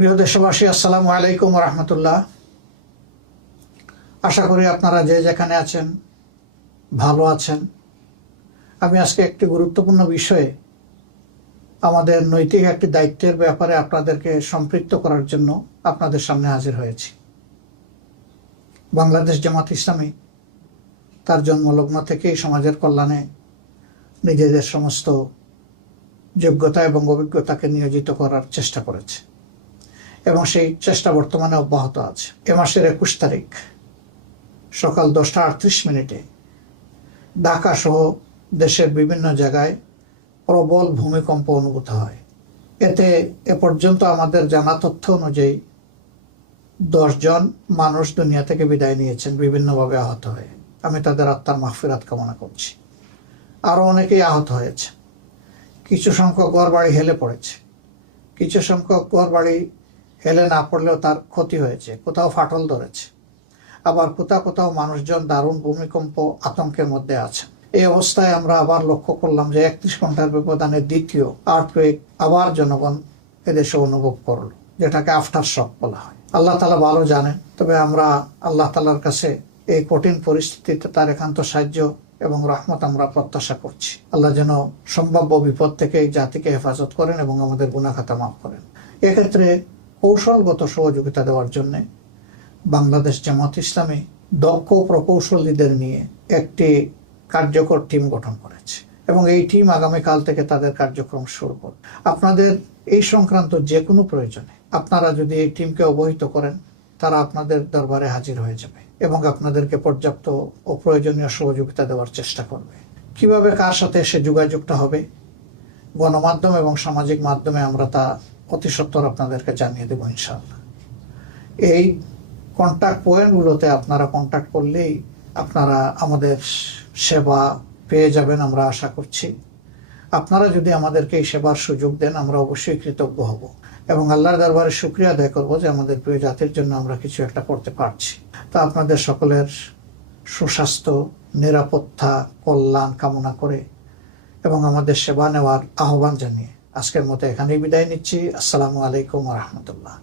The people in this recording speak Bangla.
প্রিয় দেশবাসী, আসসালামু আলাইকুম রহমতুল্লাহ। আশা করি আপনারা যে যেখানে আছেন ভালো আছেন। আমি আজকে একটি গুরুত্বপূর্ণ বিষয়ে আমাদের নৈতিক একটি দায়িত্বের ব্যাপারে আপনাদেরকে সম্পৃক্ত করার জন্য আপনাদের সামনে হাজির হয়েছি। বাংলাদেশ জামাত ইসলামী তার জন্মলগ্ন থেকেই সমাজের কল্যাণে নিজেদের সমস্ত যোগ্যতা এবং অভিজ্ঞতাকে নিয়োজিত করার চেষ্টা করেছে এবং সেই চেষ্টা বর্তমানে অব্যাহত আছে। এ মাসের 21 তারিখ সকাল 10টা 38 ঢাকা সহ দেশের বিভিন্ন জায়গায় প্রবল ভূমিকম্প অনুভূত হয়। এতে এ পর্যন্ত আমাদের জানা তথ্য অনুযায়ী 10 জন মানুষ দুনিয়া থেকে বিদায় নিয়েছেন বিভিন্নভাবে আহত হয়ে। আমি তাদের আত্মার মাগফিরাত কামনা করছি। আরও অনেকেই আহত হয়েছে। কিছু সংখ্যক ঘরবাড়ি হেলে পড়েছে, কিছু সংখ্যক ঘরবাড়ি হেলে না পড়লেও তার ক্ষতি হয়েছে, কোথাও ফাটল ধরেছে, আবার কোথাও কোথাও মানুষজন দারুণ ভূমিকম্প আতঙ্কের মধ্যে আছেন। এই অবস্থায় আমরা আবার লক্ষ্য করলাম যে 31 ঘন্টার ব্যবধানে দ্বিতীয় আর্থকুয়েক আবার জনগণ এদেশে অনুভব করলো, যেটাকে আফটার শক বলা হয়। আল্লাহ তাআলা ভালো জানেন, তবে আমরা আল্লাহ তাআলার কাছে এই কঠিন পরিস্থিতিতে তার একান্ত সাহায্য এবং রহমত আমরা প্রত্যাশা করছি। আল্লাহ যেন সম্ভাব্য বিপদ থেকে এই জাতিকে হেফাজত করেন এবং আমাদের গুনাহ খাতা মাফ করেন। এক্ষেত্রে কৌশলগত সহযোগিতা দেওয়ার জন্য বাংলাদেশ জামাত ইসলামী দক্ষ প্রকৌশলীদের নিয়ে একটি কার্যকর টিম গঠন করেছে এবং এই টিম আগামীকাল থেকে তাদের কার্যক্রম শুরু করবে। আপনাদের এই সংক্রান্ত যে কোনো প্রয়োজনে আপনারা যদি এই টিমকে অবহিত করেন, তারা আপনাদের দরবারে হাজির হয়ে যাবে এবং আপনাদেরকে পর্যাপ্ত ও প্রয়োজনীয় সহযোগিতা দেওয়ার চেষ্টা করবে। কিভাবে কার সাথে সে যোগাযোগটা হবে, গণমাধ্যম এবং সামাজিক মাধ্যমে আমরা তা অতি সত্বর আপনাদেরকে জানিয়ে দেবো ইনশাআল্লাহ। এই কন্ট্যাক্ট পয়েন্টগুলোতে আপনারা কন্ট্যাক্ট করলেই আপনারা আমাদের সেবা পেয়ে যাবেন, আমরা আশা করছি। আপনারা যদি আমাদেরকে এই সেবার সুযোগ দেন, আমরা অবশ্যই কৃতজ্ঞ হব এবং আল্লাহর দরবারে শুকরিয়া আদায় করবো যে আমাদের প্রিয় জাতির জন্য আমরা কিছু একটা করতে পারছি। তা আপনাদের সকলের সুস্বাস্থ্য, নিরাপত্তা, কল্যাণ কামনা করে এবং আমাদের সেবা নেওয়ার আহ্বান জানিয়ে আজকের মতো এখানেই বিদায় নিচ্ছি। আসসালামু আলাইকুম রহমতুল্লাহ।